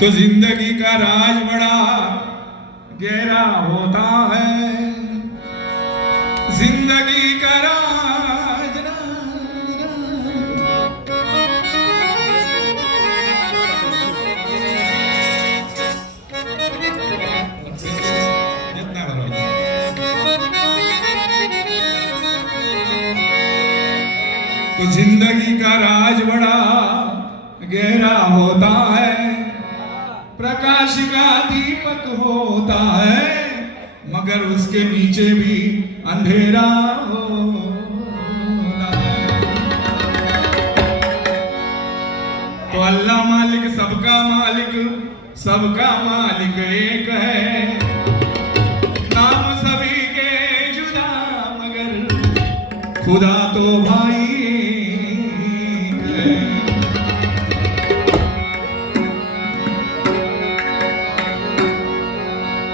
तो जिंदगी का राज बड़ा गहरा होता है, जिंदगी का राज तो जिंदगी का राज बड़ा गहरा होता है, प्रकाश का दीपक होता है, मगर उसके नीचे भी अंधेरा होता है। तो अल्लाह मालिक सबका मालिक एक है, नाम सभी के जुदा मगर खुदा तो भाई है।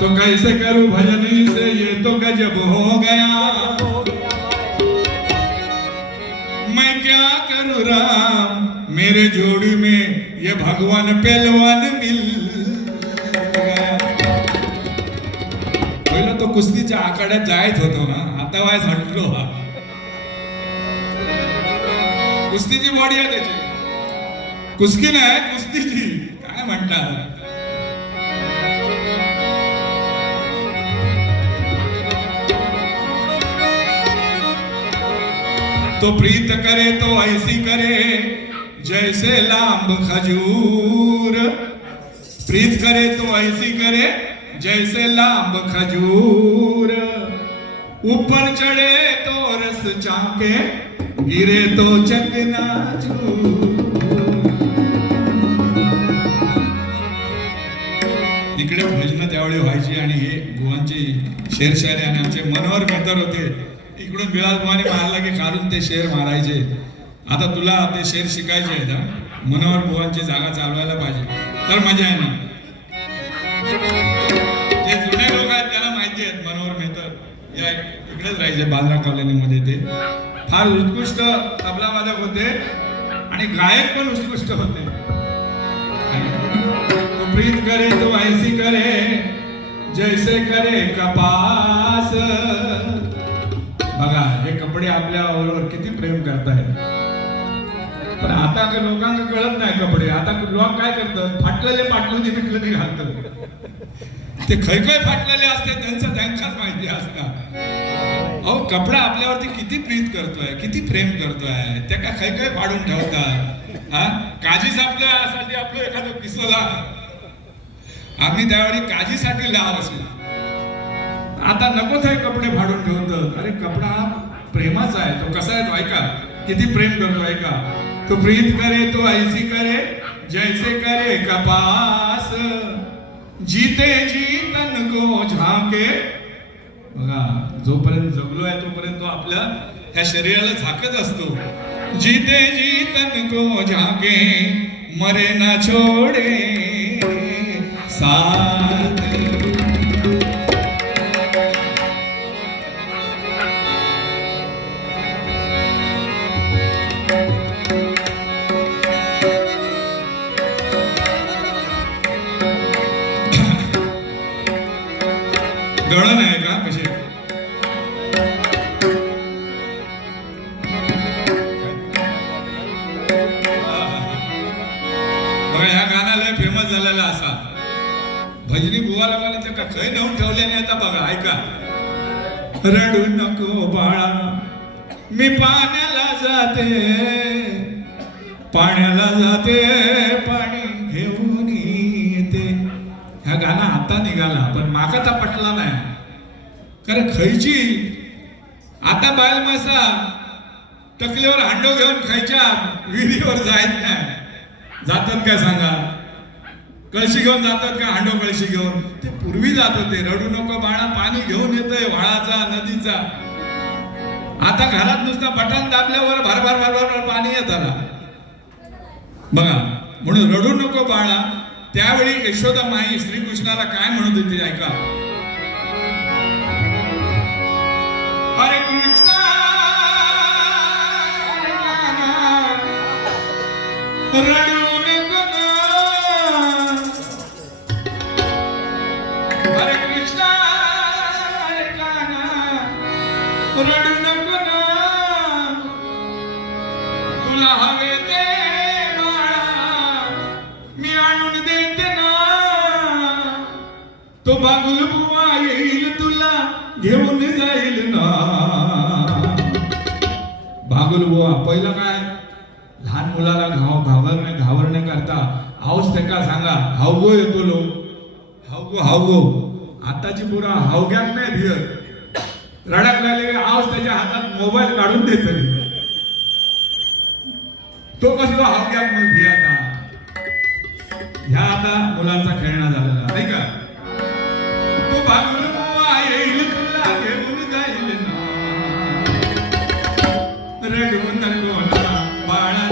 तो कैसे करूं भजनी से ये तो गजब हो गया, मैं क्या करूं राम मेरे जोड़ी में ये भगवान पहलवान मिल गया। पहिलं तो कुस्तीच्या आखाड्यात जायत होतो ना, आता वायस हटलो हा। कुस्तीची बॉडी आहे त्याची, कुस्ती नाही कुस्तीची, काय म्हणतात। तो प्रीत करे तो ऐसी करे जैसे लांब खजूर, प्रीत करे तो ऐसी करे जैसे लांब खजूर, ऊपर चढ़े तो रस चाके गिरे तो चकनाचूर। इकडे भजन त्यावेळी व्हायची आणि हे गोवांची शेरशायरी आणि आमचे मनोहर मेहतर होते, इकडून विलास बुवानी मारला की काढून ते शेर मारायचे। आता तुला ते शेर शिकायचे आहेत, मनोहर बुवांची जागा चालवायला पाहिजे तर मजा आहे ना। जे जुने लोक आहेत त्यांना माहिती आहेत, मनोहर मेहतर या इकडेच राहायचे बांद्रा कॉलनीमध्ये, ते फार उत्कृष्ट तबलावादक होते आणि गायक पण उत्कृष्ट होते। तो प्रीत करे तो ऐसी करे जैसे करे कपास, बघा हे कपडे आपल्या बरोबर किती प्रेम करतायत, पण आता लोकांना कळत नाही कपडे। आता लोक काय करतात, फाटलेले पाटलं विकलं घालतात, ते खैखै फाटलेले असते त्यांच्याच माहिती असतात। अहो कपडा आपल्यावरती किती प्रीत करतोय, किती प्रेम करतोय, त्या का खैखै फाडून ठेवतात। हा काजी सापल्यासाठी आपलं एखादं पिसला, आम्ही त्यावेळी काजीसाठी लाव असू, आता नकोच आहे कपडे फाडून ठेवतात। अरे कपडा प्रेमाचा आहे, तो कसा आहे तो ऐका, किती प्रेम करतो ऐका। तो प्रीत करे तो ऐसी करे जैसे करे कपास, जीते जी तन को झाके, बघा जोपर्यंत जगलो आहे तोपर्यंत तो आपल्या ह्या शरीराला झाकत असतो। जीते जी तन को झाके मरे ना छोडे साथ, गळण आहे का कसे। बघा ह्या गाण्याला फेमस झालेला असा भजनी बुवाला मला ते का खै नेऊन ठेवल्याने आता बघा ऐका। रडू नको बाळा मी पाण्याला जाते पाणी घेऊन येते, ह्या गाणं आता निघाला पण मागाचा पटला नाही, कारण खैची आता बायल मासा टकलीवर हांडो घेऊन खायच्या विहिरीवर जायत नाही, जातात काय सांगा, कळशी घेऊन जातात का, हांडो कळशी घेऊन, ते पूर्वी जात होते। रडू नको बाळा पाणी घेऊन येतोय व्हाळाचा नदीचा, आता घरात नुसता बटन दाबल्यावर भरभर पाणी येतं बघा। म्हणून रडू नको बाळा, त्यावेळी यशोदा माई श्रीकृष्णाला काय म्हणत होती ऐका। हरे कृष्ण रडू नको रडू नको ना, तुला हवे ते बाळा मी आणून देते ना. तो बागुल बुवा येईल तुला घेऊन जाईल ना. बागुल बुवा पहिलं काय, लहान मुलाला घावरण्या करता हाऊस त्यांना सांगा हावगो येतो लो, हावगो हावगो. आताची पोरा हावग्याक नाही भियत, रडक लागले आवाज त्याच्या हातात मोबाईल काढून देतली. तो कसला हावग्याक नाही भियाता. ह्या आता मुलांचा खेळणा झालेला नाही का. तो बागुल बुवा येईल तुला घेऊन जाईल ना. रडू नको ना बाळा,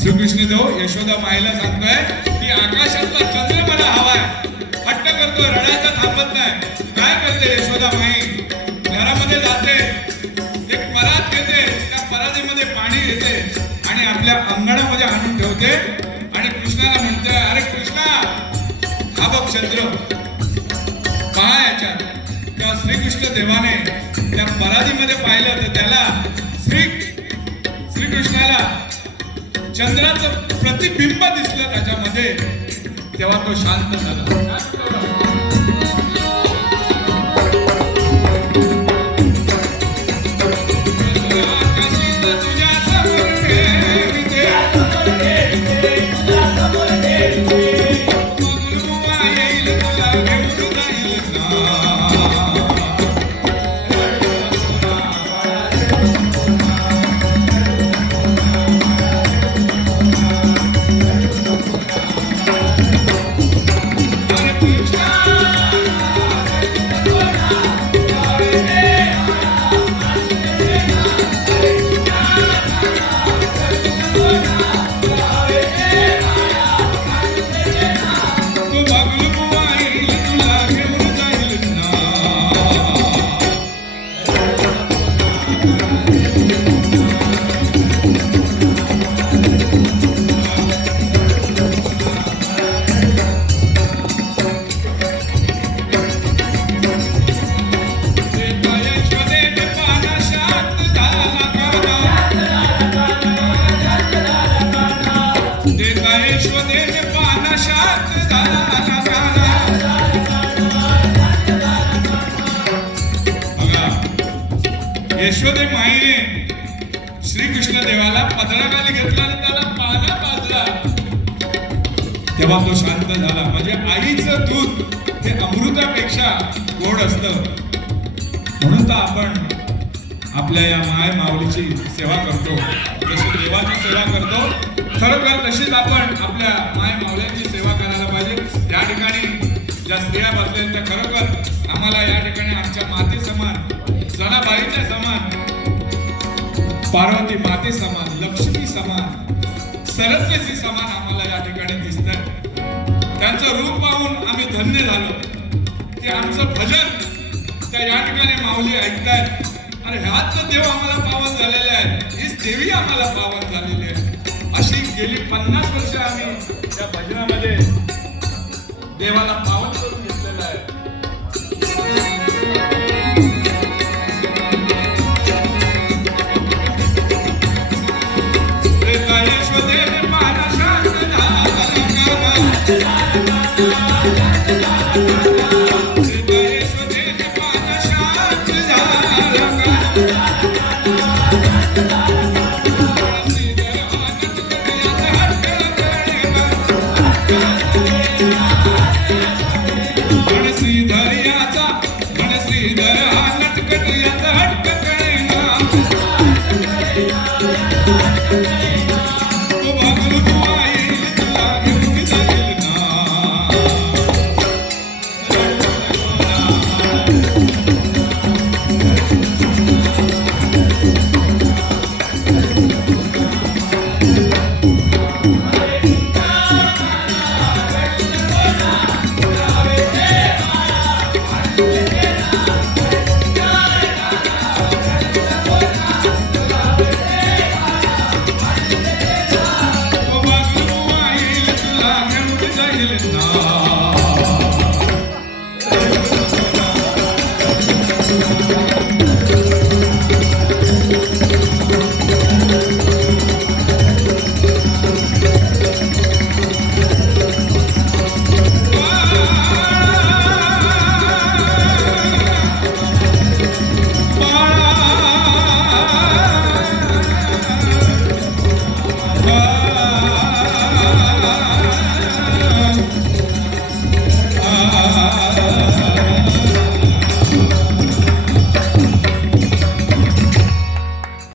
श्रीकृष्ण जो यशोदा माईला सांगतोय की आकाशातला चंद्र मला हवाय, हट्ट करतोय, रडायचा थांबत नाही. काय करते यशोदा माई? घरामध्ये जाते, एक परात घेते, त्या परातीमध्ये पाणी घेते आणि आपल्या अंगणामध्ये आणून ठेवते आणि कृष्णाला म्हणते, अरे कृष्णा, हा बघ चंद्र, पहा याच्यात. तेव्हा श्रीकृष्ण देवाने त्या परातीमध्ये पाहिलं तर त्याला श्रीकृष्णाला चंद्राचं प्रतिबिंब दिसलं त्याच्यामध्ये. तेव्हा तो शांत झाला. यशोदे माईने श्रीकृष्ण देवाला पदराखाली घेतला आणि त्याला पाना पाजला. तेव्हा तो शांत झाला. म्हणजे आईचं दूध हे अमृतापेक्षा गोड असतं. म्हणून तर आपण आपल्या या माय माऊलीची सेवा करतो, तशी देवाची सेवा करतो. खरोखर तशीच आपण आपल्या माय माऊल्यांची सेवा करायला पाहिजे. या ठिकाणी ज्या स्त्रिया बसल्या त्या खरोखर आम्हाला या ठिकाणी आमच्या माते समान, जनाबाईच्या समान, पार्वती माते समान, लक्ष्मी समान, सरस्वती समान आम्हाला या ठिकाणी दिसतात. त्यांचं रूप पाहून आम्ही धन्य झालो. ते आमचं भजन त्या या ठिकाणी माऊली ऐकतायत. अरे ह्याच देव आम्हाला पावन झालेले आहे, हीच देवी आम्हाला पावन झालेली आहे. अशी गेली 50 वर्ष आम्ही त्या भजनामध्ये देवाला पावन करून घेतलेलं आहे. Krishna